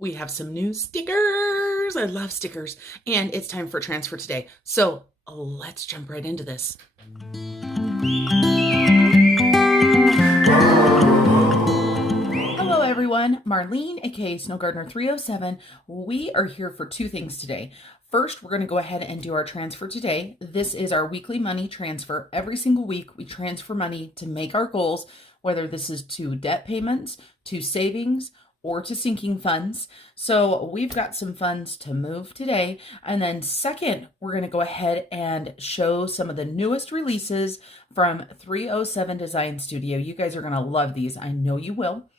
we have some new stickers. I love stickers. And it's time for transfer today. So let's jump right into this. Hello everyone, Marlene, aka Snow Gardener 307. We are here for two things today. First, we're going to go ahead and do our transfer today. This is our weekly money transfer. Every single week, we transfer money to make our goals, whether this is to debt payments, to savings, or to sinking funds. So we've got some funds to move today. And then second, we're going to go ahead and show some of the newest releases from 307 Design Studio. You guys are going to love these. I know you will.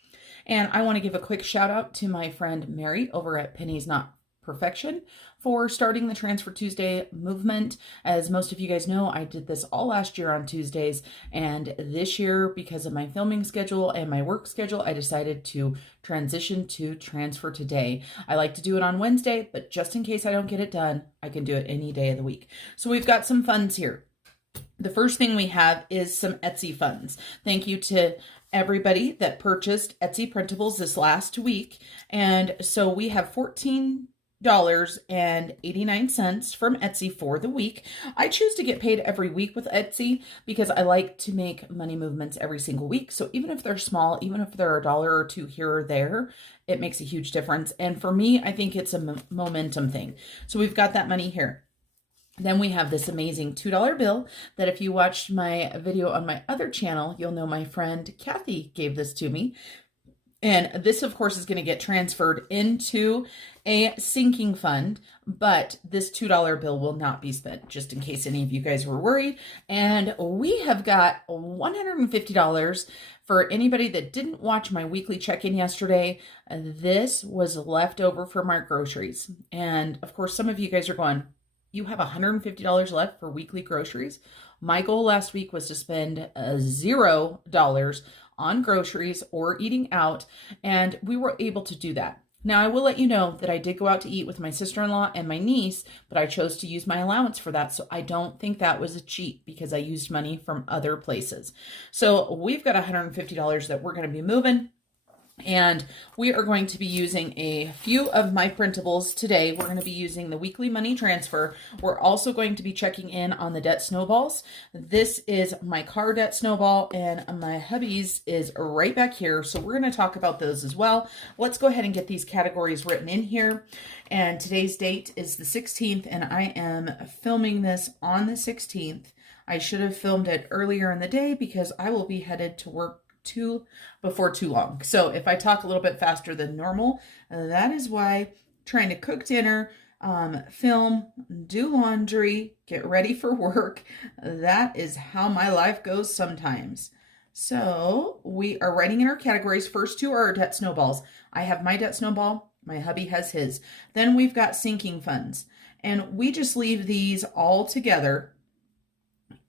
And I want to give a quick shout out to my friend Mary over at Penny's Not Perfection for starting the Transfer Tuesday movement. As most of you guys know, I did this all last year on Tuesdays, and this year, because of my filming schedule and my work schedule, I decided to transition to Transfer Today. I like to do it on Wednesday, but just in case I don't get it done, I can do it any day of the week. So we've got some funds here. The first thing we have is some Etsy funds. Thank you to everybody that purchased Etsy printables this last week. And so we have $14.89 from Etsy for the week. I choose to get paid every week with Etsy because I like to make money movements every single week. So even if they're small, even if they're $1 or $2 here or there, it makes a huge difference. And for me, I think it's a momentum thing. So we've got that money here. Then we have this amazing $2 bill that if you watched my video on my other channel, you'll know my friend Kathy gave this to me. And this, of course, is going to get transferred into a sinking fund, but this $2 bill will not be spent, just in case any of you guys were worried. And we have got $150 for anybody that didn't watch my weekly check-in yesterday. This was left over from our groceries. And of course, some of you guys are going, you have $150 left for weekly groceries? My goal last week was to spend $0 on groceries or eating out, and we were able to do that. Now, I will let you know that I did go out to eat with my sister-in-law and my niece, but I chose to use my allowance for that, so I don't think that was a cheat because I used money from other places. So we've got $150 that we're going to be moving. And we are going to be using a few of my printables today. We're going to be using the weekly money transfer. We're also going to be checking in on the debt snowballs. This is my car debt snowball, and my hubby's is right back here. So we're going to talk about those as well. Let's go ahead and get these categories written in here. And today's date is the 16th, and I am filming this on the 16th. I should have filmed it earlier in the day because I will be headed to work before too long. So if I talk a little bit faster than normal, that is why. Trying to cook dinner, film, do laundry, get ready for work. That is how my life goes sometimes. So we are writing in our categories. First two are our debt snowballs. I have my debt snowball. My hubby has his. Then we've got sinking funds. And we just leave these all together,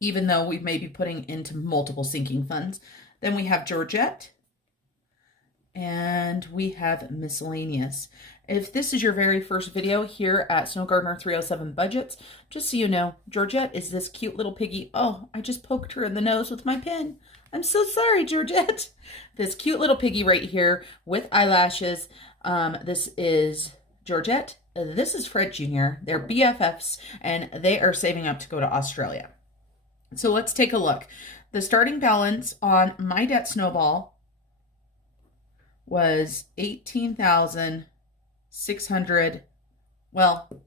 even though we may be putting into multiple sinking funds. Then we have Georgette, and we have miscellaneous. If this is your very first video here at Snow Gardener 307 Budgets, just so you know, Georgette is this cute little piggy. Oh, I just poked her in the nose with my pen. I'm so sorry, Georgette. This cute little piggy right here with eyelashes. This is Georgette. This is Fred Jr. They're BFFs, and they are saving up to go to Australia. So let's take a look. The starting balance on my debt snowball was $18,600. Well,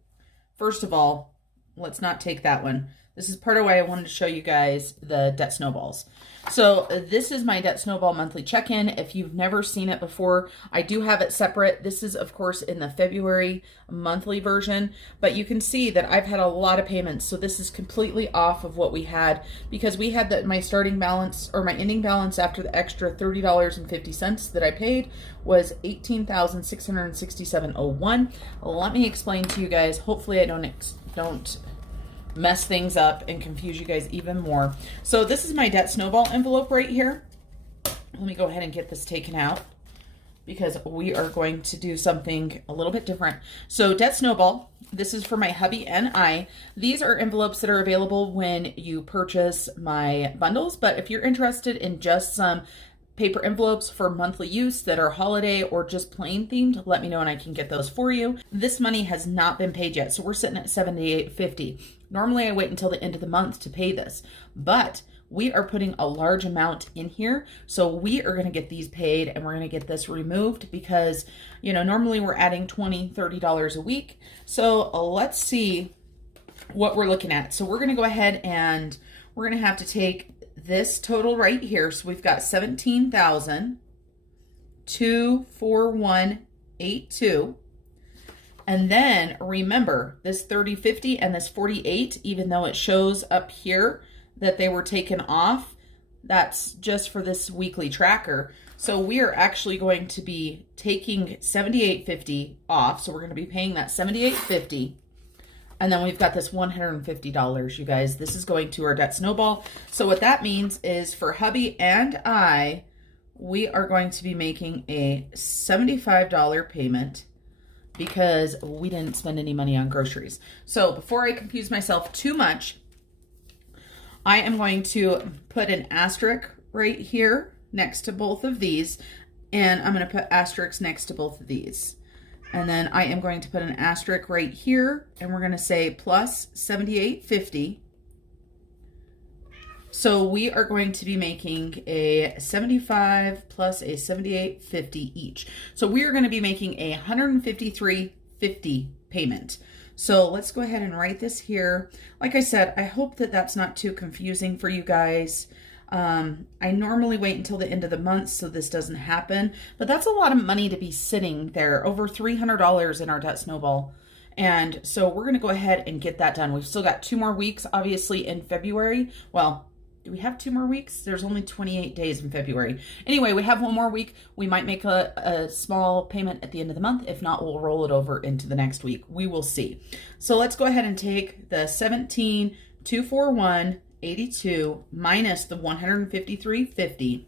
first of all, let's not take that one. This is part of why I wanted to show you guys the debt snowballs. So this is my debt snowball monthly check-in. If you've never seen it before, I do have it separate. This is, of course, in the February monthly version, but you can see that I've had a lot of payments. So this is completely off of what we had because we had my starting balance or my ending balance after the extra $30.50 that I paid was $18,667.01. Let me explain to you guys. Hopefully I don't mess things up and confuse you guys even more. So this is my debt snowball envelope right here. Let me go ahead and get this taken out because we are going to do something a little bit different. So debt snowball, this is for my hubby and I. These are envelopes that are available when you purchase my bundles, but if you're interested in just some paper envelopes for monthly use that are holiday or just plain themed, let me know and I can get those for you. This money has not been paid yet, so we're sitting at $78.50. Normally I wait until the end of the month to pay this, but we are putting a large amount in here, so we are going to get these paid and we're going to get this removed because, you know, normally we're adding $20, $30 a week. So let's see what we're looking at. So we're going to go ahead and we're going to have to take this total right here. So we've got 17,241.82. And then remember this 30.50 and this 48, even though it shows up here that they were taken off, that's just for this weekly tracker. So we are actually going to be taking 78.50 off. So we're going to be paying that 78.50. And then we've got this $150, you guys. This is going to our debt snowball. So what that means is for hubby and I, we are going to be making a $75 payment because we didn't spend any money on groceries. So before I confuse myself too much, I am going to put an asterisk right here next to both of these. And I'm going to put asterisks next to both of these. And then I am going to put an asterisk right here, and we're going to say plus 78.50. So we are going to be making a 75 plus a 78.50 each. So we are going to be making a 153.50 payment. So let's go ahead and write this here. Like I said, I hope that that's not too confusing for you guys. I normally wait until the end of the month so this doesn't happen, but that's a lot of money to be sitting there, over $300 in our debt snowball. And so we're going to go ahead and get that done. We've still got 2 more weeks, obviously, in February. Well, do we have 2 more weeks? There's only 28 days in February. Anyway, we have 1 more week. We might make a small payment at the end of the month. If not, we'll roll it over into the next week. We will see. So let's go ahead and take the 17,241.82 minus the 153.50.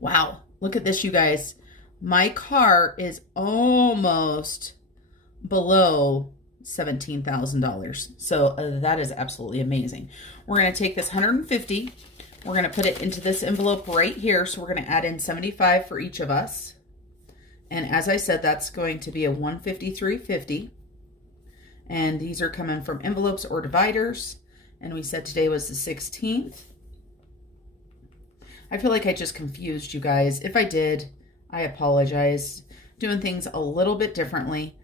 Wow, look at this, you guys. My car is almost below $17,000. So that is absolutely amazing. We're going to take this 150. We're going to put it into this envelope right here. So we're going to add in 75 for each of us. And as I said, that's going to be a 153.50. And these are coming from envelopes or dividers. And we said today was the 16th. I feel like I just confused you guys. If I did, I apologize. Doing things a little bit differently.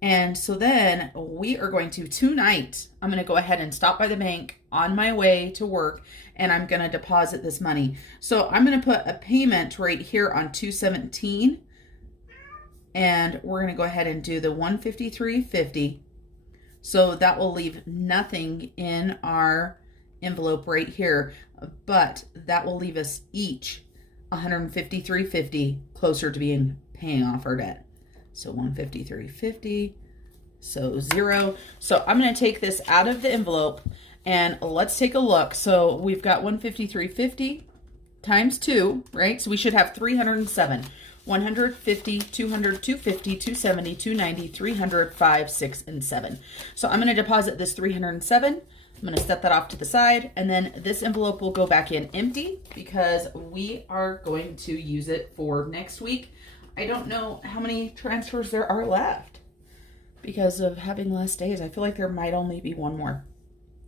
And so then we are going to, tonight, I'm going to go ahead and stop by the bank on my way to work, and I'm going to deposit this money. So I'm going to put a payment right here on 217, and we're going to go ahead and do the 153.50. So that will leave nothing in our envelope right here, but that will leave us each 153.50 closer to paying off our debt. So 153.50, so 0. So I'm going to take this out of the envelope and let's take a look. So we've got 153.50 times 2, right? So we should have 307. 150, 200, 250, 270, 290, 300, 5, 6, and 7. So I'm going to deposit this 307. I'm going to set that off to the side, and then this envelope will go back in empty because we are going to use it for next week. I don't know how many transfers there are left because of having less days. I feel like there might only be 1 more,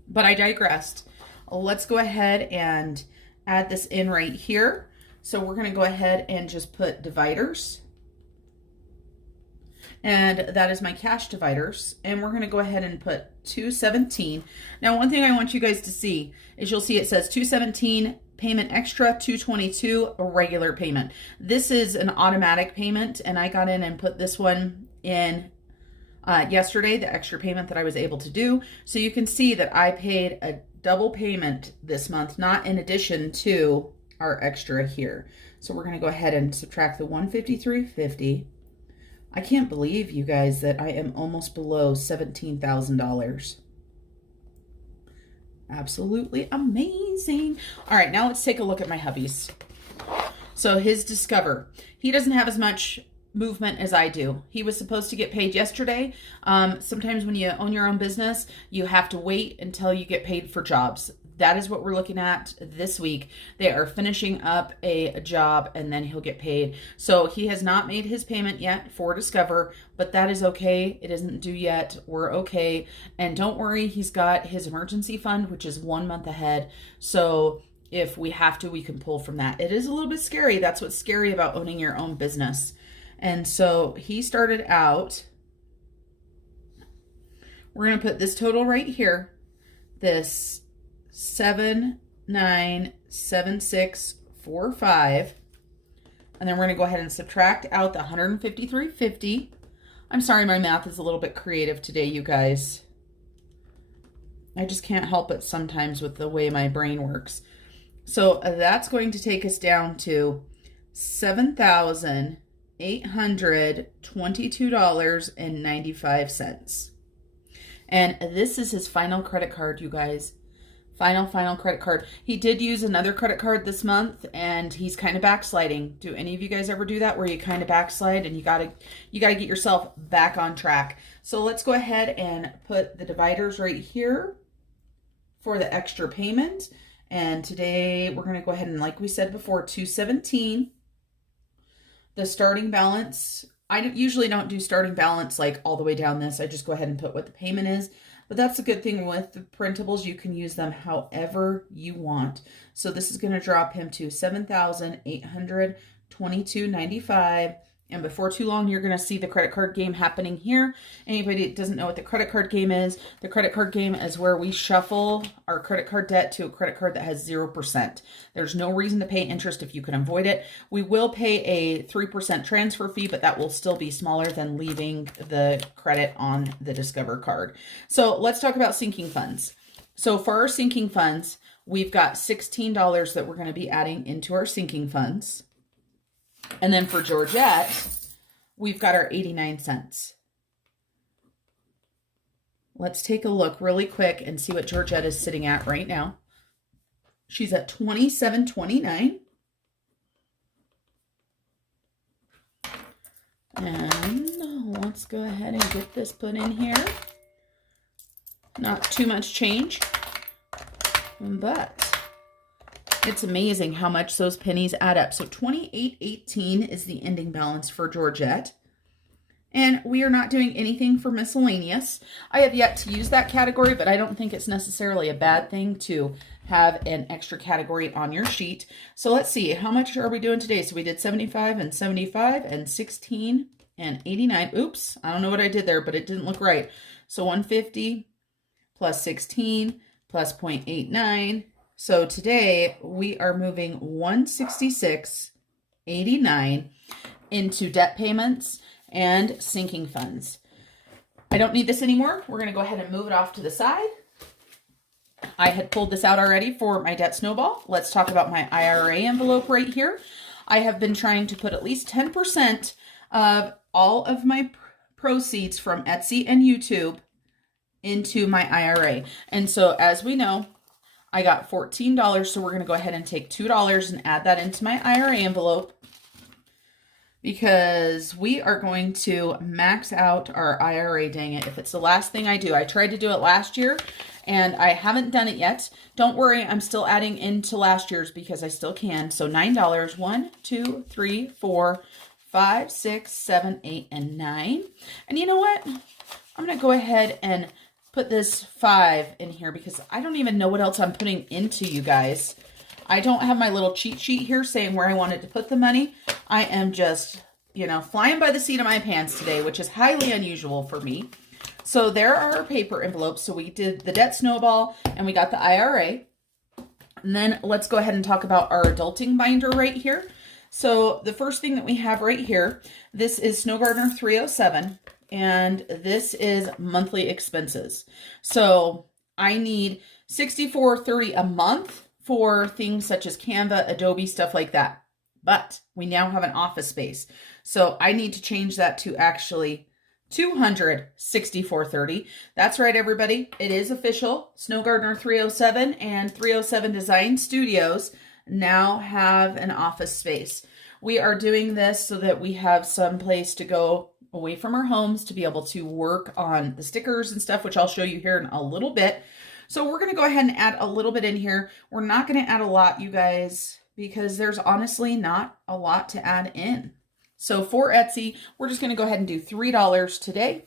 but I digressed. Let's go ahead and add this in right here. So we're going to go ahead and just put dividers. And that is my cash dividers. And we're going to go ahead and put 217. Now, one thing I want you guys to see is you'll see it says 217 payment extra, 222 a regular payment. This is an automatic payment, and I got in and put this one in yesterday, the extra payment that I was able to do. So you can see that I paid a double payment this month, not in addition to our extra here. So we're going to go ahead and subtract the 153.50. I can't believe, you guys, that I am almost below $17,000. Absolutely amazing. All right, now let's take a look at my hubby's. So his Discover. He doesn't have as much movement as I do. He was supposed to get paid yesterday. Sometimes when you own your own business, you have to wait until you get paid for jobs. that is what we're looking at this week. They are finishing up a job and then he'll get paid. So he has not made his payment yet for Discover, but that is okay. It isn't due yet. We're okay. And don't worry, he's got his emergency fund, which is 1 month ahead. So if we have to, we can pull from that. It is a little bit scary. That's what's scary about owning your own business. And so he started out, we're going to put this total right here, this 797645, and then we're going to go ahead and subtract out the 153.50. I'm sorry, my math is a little bit creative today, you guys. I just can't help it sometimes with the way my brain works. So that's going to take us down to $7,822.95. And this is his final credit card, you guys. Final credit card. He did use another credit card this month, and he's kind of backsliding. Do any of you guys ever do that, where you kind of backslide and you gotta get yourself back on track? So let's go ahead and put the dividers right here for the extra payment. And today we're going to go ahead and, like we said before, $217. The starting balance, I usually don't do starting balance like all the way down this. I just go ahead and put what the payment is. But that's a good thing with the printables. You can use them however you want. So this is going to drop him to $7,822.95. And before too long, you're going to see the credit card game happening here. Anybody that doesn't know what the credit card game is, the credit card game is where we shuffle our credit card debt to a credit card that has 0%. There's no reason to pay interest if you can avoid it. We will pay a 3% transfer fee, but that will still be smaller than leaving the credit on the Discover card. So let's talk about sinking funds. So for our sinking funds, we've got $16 that we're going to be adding into our sinking funds. And then for Georgette, we've got our 89 cents. Let's take a look really quick and see what Georgette is sitting at right now. She's at $27.29. And let's go ahead and get this put in here. Not too much change, but it's amazing how much those pennies add up. So $28.18 is the ending balance for Georgette. And we are not doing anything for miscellaneous. I have yet to use that category, but I don't think it's necessarily a bad thing to have an extra category on your sheet. So let's see, how much are we doing today? So we did 75 and 75 and 16 and 89. Oops, I don't know what I did there, but it didn't look right. So 150 plus 16 plus 0.89. So today we are moving $166.89 into debt payments and sinking funds. I don't need this anymore. We're going to go ahead and move it off to the side. I had pulled this out already for my debt snowball. Let's talk about my IRA envelope right here. I have been trying to put at least 10% of all of my proceeds from Etsy and YouTube into my IRA. And so as we know, I got $14, so we're going to go ahead and take $2 and add that into my IRA envelope because we are going to max out our IRA, dang it, if it's the last thing I do. I tried to do it last year, and I haven't done it yet. Don't worry, I'm still adding into last year's because I still can. So $9, 1, 2, 3, 4, 5, 6, 7, 8, and 9. And you know what? I'm going to go ahead and put this 5 in here because I don't even know what else I'm putting into, you guys. I don't have my little cheat sheet here saying where I wanted to put the money. I am just, flying by the seat of my pants today, which is highly unusual for me. So there are our paper envelopes. So we did the debt snowball and we got the IRA. And then let's go ahead and talk about our adulting binder right here. So the first thing that we have right here, this is Snow Gardener 307. And this is monthly expenses. So I need $64.30 a month for things such as Canva, Adobe, stuff like that. But we now have an office space. So I need to change that to actually $264.30. That's right, everybody. It is official. Snow Gardener 307 and 307 Design Studios now have an office space. We are doing this so that we have some place to go away from our homes to be able to work on the stickers and stuff, which I'll show you here in a little bit. So we're going to go ahead and add a little bit in here. We're not going to add a lot, you guys, because there's honestly not a lot to add in. So for Etsy, we're just going to go ahead and do $3 today.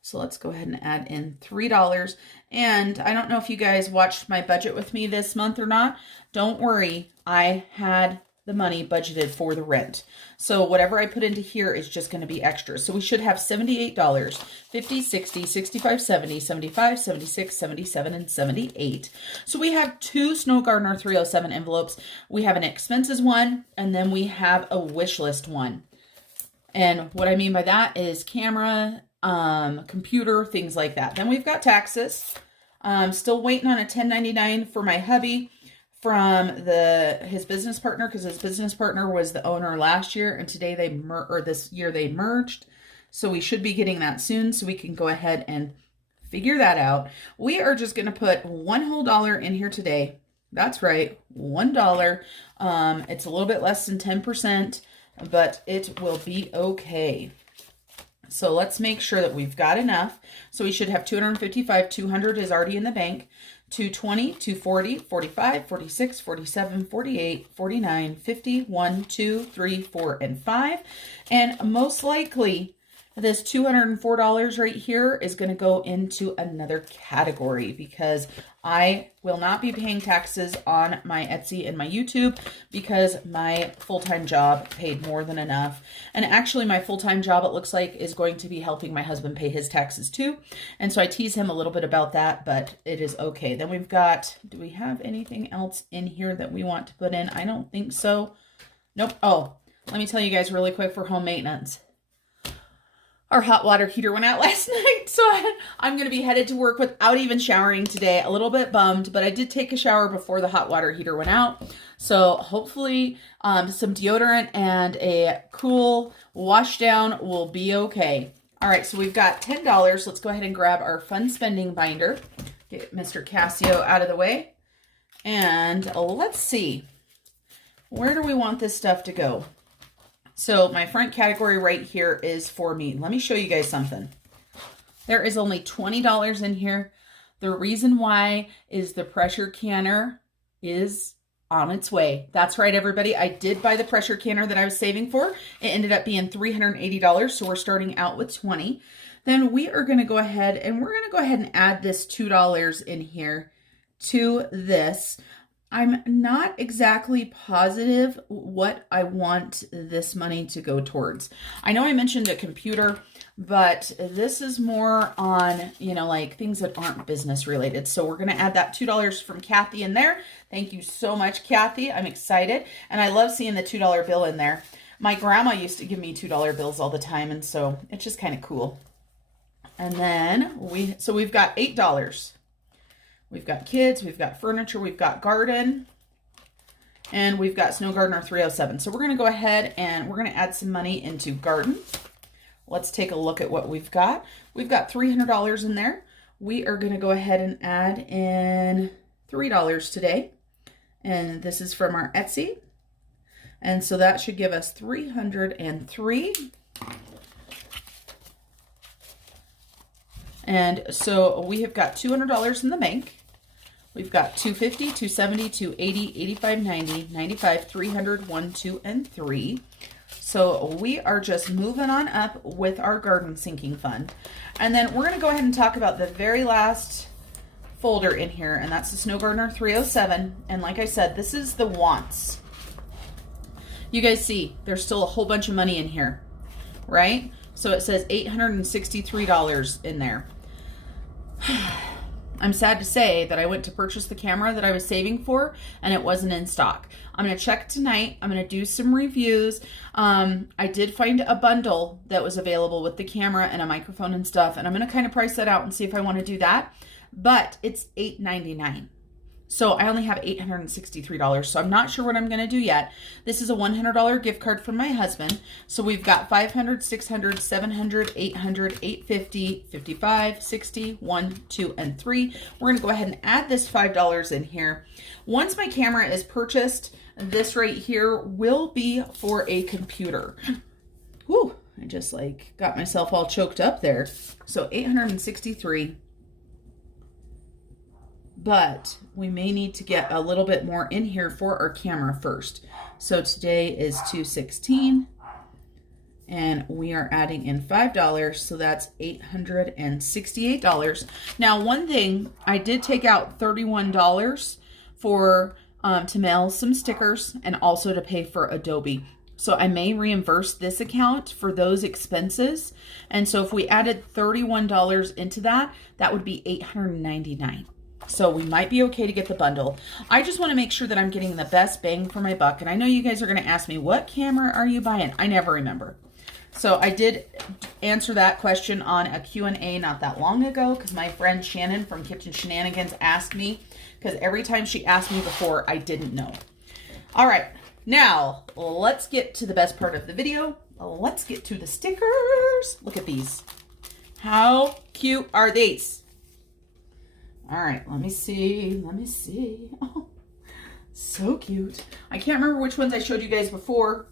So let's go ahead and add in $3. And I don't know if you guys watched my budget with me this month or not. Don't worry, I had the money budgeted for the rent. So whatever I put into here is just going to be extra. So we should have $78, 50, 60, 65, 70, 75, 76, 77, and 78. So we have two Snow Gardener 307 envelopes. We have an expenses one, and then we have a wish list one. And what I mean by that is camera, computer, things like that. Then we've got taxes. Still waiting on a 1099 for my hubby from his business partner, because his business partner was the owner last year, and today this year they merged. So we should be getting that soon, so we can go ahead and figure that out. We are just going to put one whole dollar in here today. That's right, $1. It's a little bit less than 10%, but it will be okay. So let's make sure that we've got enough. So we should have 255, 200 is already in the bank, 220, 240, 45, 46, 47, 48, 49, 50, 1, 2, 3, 4, and 5. And most likely this $204 right here is going to go into another category, because I will not be paying taxes on my Etsy and my YouTube because my full-time job paid more than enough. And actually my full-time job, it looks like, is going to be helping my husband pay his taxes too. And so I tease him a little bit about that, but it is okay. Then we've got, do we have anything else in here that we want to put in? I don't think so. Nope. Oh, let me tell you guys really quick for home maintenance. Our hot water heater went out last night, so I'm going to be headed to work without even showering today. A little bit bummed, but I did take a shower before the hot water heater went out. So hopefully some deodorant and a cool wash down will be okay. All right, so we've got $10. Let's go ahead and grab our fun spending binder. Get Mr. Casio out of the way. And let's see. Where do we want this stuff to go? So my front category right here is for me. Let me show you guys something. There is only $20 in here. The reason why is the pressure canner is on its way. That's right, everybody. I did buy the pressure canner that I was saving for. It ended up being $380, so we're starting out with $20. Then we are going to go ahead and add this $2 in here to this. I'm not exactly positive what I want this money to go towards. I know I mentioned a computer, but this is more on, like things that aren't business related. So we're going to add that $2 from Kathy in there. Thank you so much, Kathy. I'm excited. And I love seeing the $2 bill in there. My grandma used to give me $2 bills all the time. And so it's just kind of cool. And then we've got $8. We've got kids, we've got furniture, we've got garden, and we've got Snow Gardener 307. So we're going to go ahead and we're going to add some money into garden. Let's take a look at what we've got. We've got $300 in there. We are going to go ahead and add in $3 today. And this is from our Etsy. And so that should give us 303. And so we have got $200 in the bank. We've got 250, 270, 280, 85, 90, 95, 300, 1, 2, and 3. So we are just moving on up with our garden sinking fund. And then we're going to go ahead and talk about the very last folder in here, and that's the Snow Gardener 307. And like I said, this is the wants. You guys see, there's still a whole bunch of money in here, right? So it says $863 in there. I'm sad to say that I went to purchase the camera that I was saving for and it wasn't in stock. I'm going to check tonight. I'm going to do some reviews. I did find a bundle that was available with the camera and a microphone and stuff, and I'm going to kind of price that out and see if I want to do that. But it's $899. So I only have $863, so I'm not sure what I'm going to do yet. This is a $100 gift card from my husband. So we've got $500, $600, $700, $800, $850, $55, $60, 1, 2, and 3. We're going to go ahead and add this $5 in here. Once my camera is purchased, this right here will be for a computer. Whew, I just got myself all choked up there. So $863. but we may need to get a little bit more in here for our camera first. So today is 2/16, and we are adding in $5, so that's $868. Now, one thing, I did take out $31 for to mail some stickers and also to pay for Adobe. So I may reimburse this account for those expenses. And so if we added $31 into that, that would be $899. So we might be okay to get the bundle. I just want to make sure that I'm getting the best bang for my buck. And I know you guys are going to ask me, what camera are you buying? I never remember. So I did answer that question on a Q&A not that long ago, because my friend Shannon from Kitchen Shenanigans asked me, because every time she asked me before, I didn't know. All right, now let's get to the best part of the video. Let's get to the stickers. Look at these. How cute are these? All right, let me see. Oh, so cute. I can't remember which ones I showed you guys before.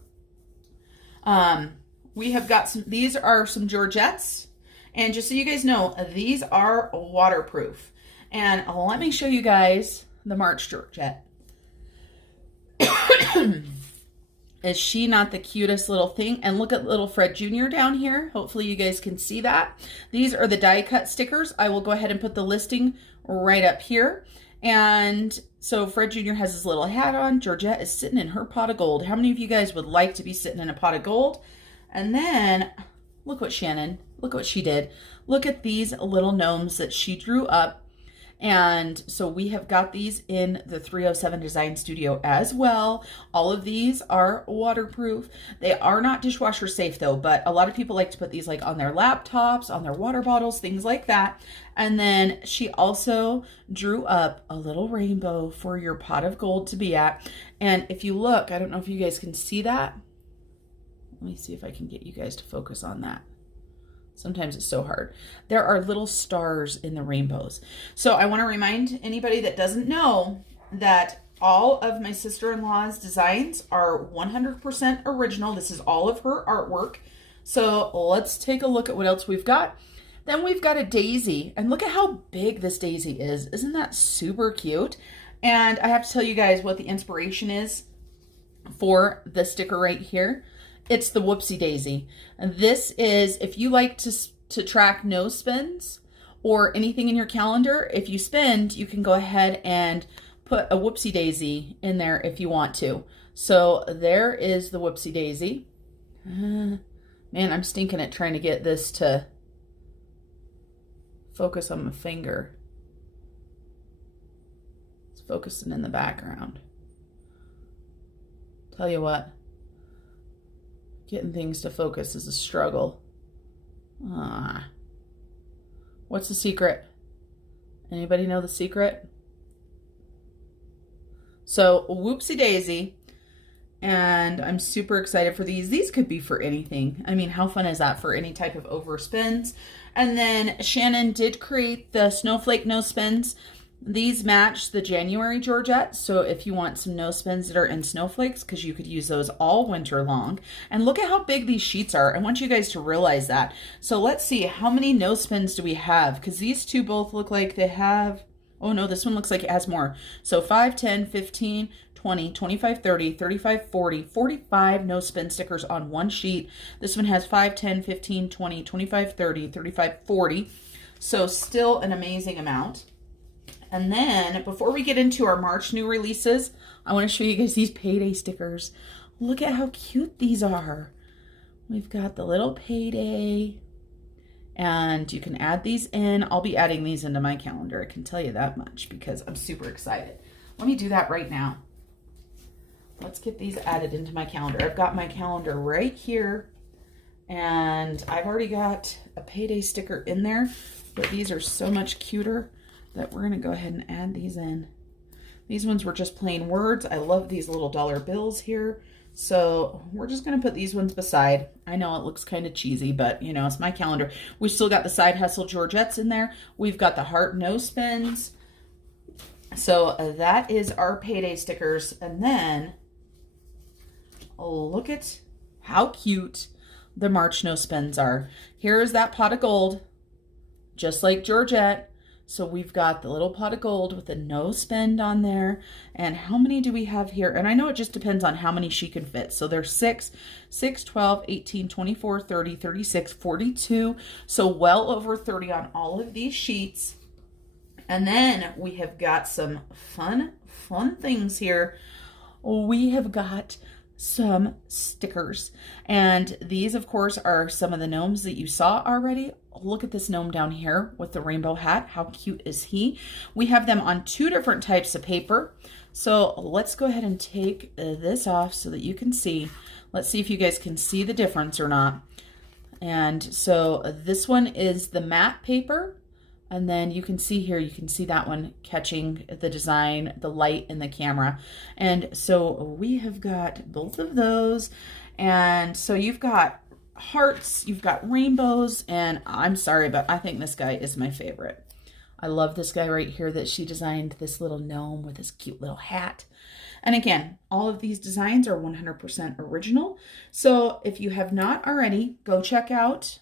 We have got some, these are some Georgettes. And just so you guys know, these are waterproof. And let me show you guys the March Georgette. Is she not the cutest little thing? And look at little Fred Jr. down here. Hopefully you guys can see that. These are the die cut stickers. I will go ahead and put the listing right up here. And so Fred Jr. has his little hat on. Georgette is sitting in her pot of gold. How many of you guys would like to be sitting in a pot of gold? And then look what look what she did. Look at these little gnomes that she drew up. And so we have got these in the 307 Design Studio as well. All of these are waterproof. They are not dishwasher safe though, but a lot of people like to put these like on their laptops, on their water bottles, things like that. And then she also drew up a little rainbow for your pot of gold to be at. And if you look, I don't know if you guys can see that. Let me see if I can get you guys to focus on that. Sometimes it's so hard. There are little stars in the rainbows. So I want to remind anybody that doesn't know that all of my sister-in-law's designs are 100% original. This is all of her artwork. So let's take a look at what else we've got. Then we've got a daisy, and look at how big this daisy is. Isn't that super cute? And I have to tell you guys what the inspiration is for the sticker right here. It's the Whoopsie Daisy. And this is, if you like to track no spends or anything in your calendar, if you spend, you can go ahead and put a Whoopsie Daisy in there if you want to. So there is the Whoopsie Daisy. Man, I'm stinking at trying to get this to focus on my finger. It's focusing in the background. Tell you what. Getting things to focus is a struggle. What's the secret? Anybody know the secret? So, Whoopsie Daisy. And I'm super excited for these. These could be for anything. I mean, how fun is that for any type of overspins? And then Shannon did create the Snowflake No Spins. These match the January Georgette, so if you want some no spins that are in snowflakes, because you could use those all winter long. And look at how big these sheets are. I want you guys to realize that. So let's see, how many no spins do we have? Because these two both look like they have, oh no, this one looks like it has more. So 5, 10, 15, 20, 25, 30, 35, 40, 45 no spin stickers on one sheet. This one has 5, 10, 15, 20, 25, 30, 35, 40. So still an amazing amount. And then before we get into our March new releases, I want to show you guys these payday stickers. Look at how cute these are. We've got the little payday, and you can add these in. I'll be adding these into my calendar. I can tell you that much because I'm super excited. Let me do that right now. Let's get these added into my calendar. I've got my calendar right here, and I've already got a payday sticker in there, but these are so much cuter that we're gonna go ahead and add these in. These ones were just plain words. I love these little dollar bills here. So we're just gonna put these ones beside. I know it looks kind of cheesy, but you know, it's my calendar. We still got the Side Hustle Georgettes in there. We've got the Heart No Spins. So that is our payday stickers. And then look at how cute the March No Spins are. Here is that pot of gold, just like Georgette. So we've got the little pot of gold with the no spend on there. And how many do we have here? And I know it just depends on how many she can fit. So there's 6, 12, 18, 24, 30, 36, 42. So well over 30 on all of these sheets. And then we have got some fun things here. We have got some stickers. And these, of course, are some of the gnomes that you saw already. Look at this gnome down here with the rainbow hat. How cute is he? We have them on 2 different types of paper. So let's go ahead and take this off so that you can see. Let's see if you guys can see the difference or not. And so this one is the matte paper. And then you can see here, you can see that one catching the design, the light in the camera. And so we have got both of those. And so you've got hearts, you've got rainbows, and I'm sorry, but I think this guy is my favorite. I love this guy right here that she designed, this little gnome with his cute little hat. And again, all of these designs are 100% original. So if you have not already, go check out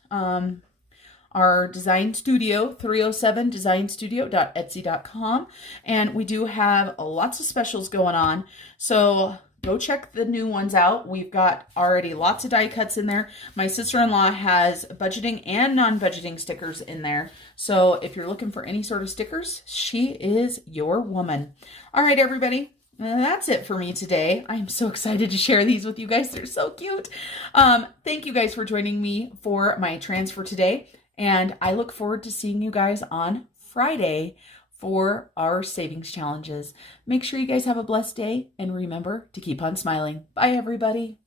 our design studio, 307designstudio.etsy.com. And we do have lots of specials going on. So go check the new ones out. We've got already lots of die cuts in there. My sister-in-law has budgeting and non-budgeting stickers in there. So if you're looking for any sort of stickers, she is your woman. All right, everybody. That's it for me today. I'm so excited to share these with you guys. They're so cute. Thank you guys for joining me for my transfer today. And I look forward to seeing you guys on Friday for our savings challenges. Make sure you guys have a blessed day and remember to keep on smiling. Bye, everybody.